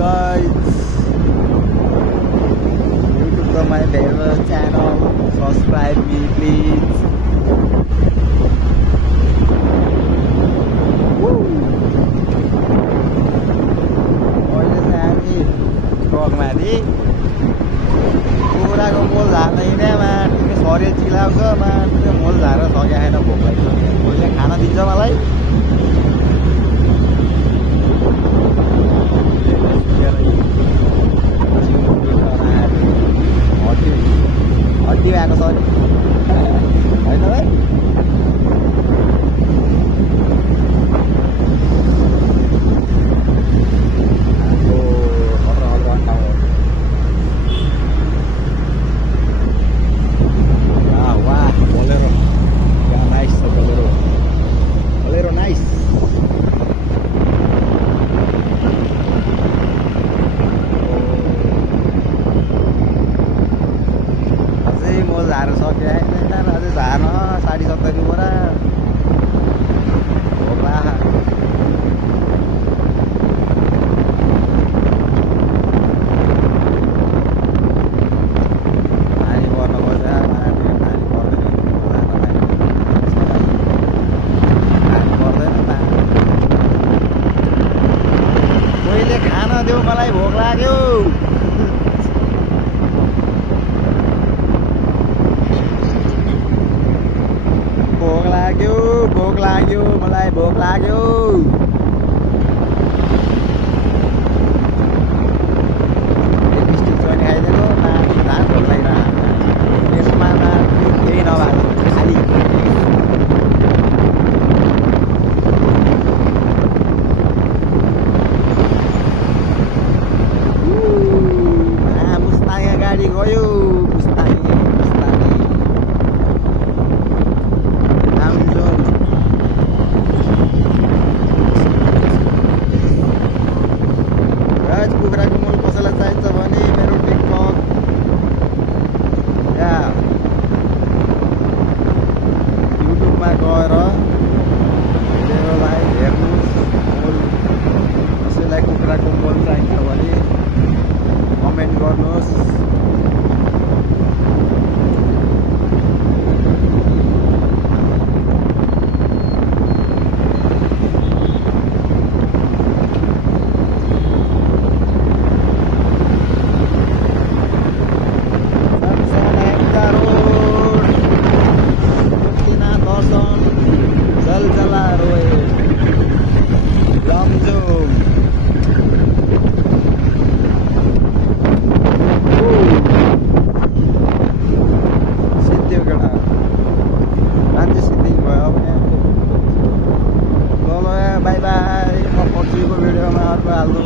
guys. YouTube to my favorite channel. Subscribe me please. Woo! अहिले चाहिँ हामी ट्रकमाथि कुखुराको मोल झार्न हिँड्यामा ठिकै शरीर चिलाउँछ त्यो मोल झारेर सकिया छैन भोक लागिसक्यो। भोलिले खाना दिन्छ मलाई। हड्डी भएको छ नि होइन भाइ? झार्न सके छैन अझै झार्न 60-70 बोरा होला। पानी पर्नुपर्छ पानी पर्दैन कोहीले खान देऊ मलाई भोक लाग्यो। भोक लाग्यो मलाई भोक लाग्यो। लिपस्टिक पनि खाइदिएको नानी धान भोक लागिरहेको यसमा केही नभएको खालि मुस्ताङ गाडी गयो। कुखुराको मोल कसैलाई चाहिन्छ भने मेरो टिकटक या युट्युबमा गएर भिडियोलाई हेर्नुहोस्। मोल कसैलाई कुखुराको मोल चाहिन्छ भने कमेन्ट गर्नुहोस्। By by. म पछिको भिडियोमा अर्को हाल्नु।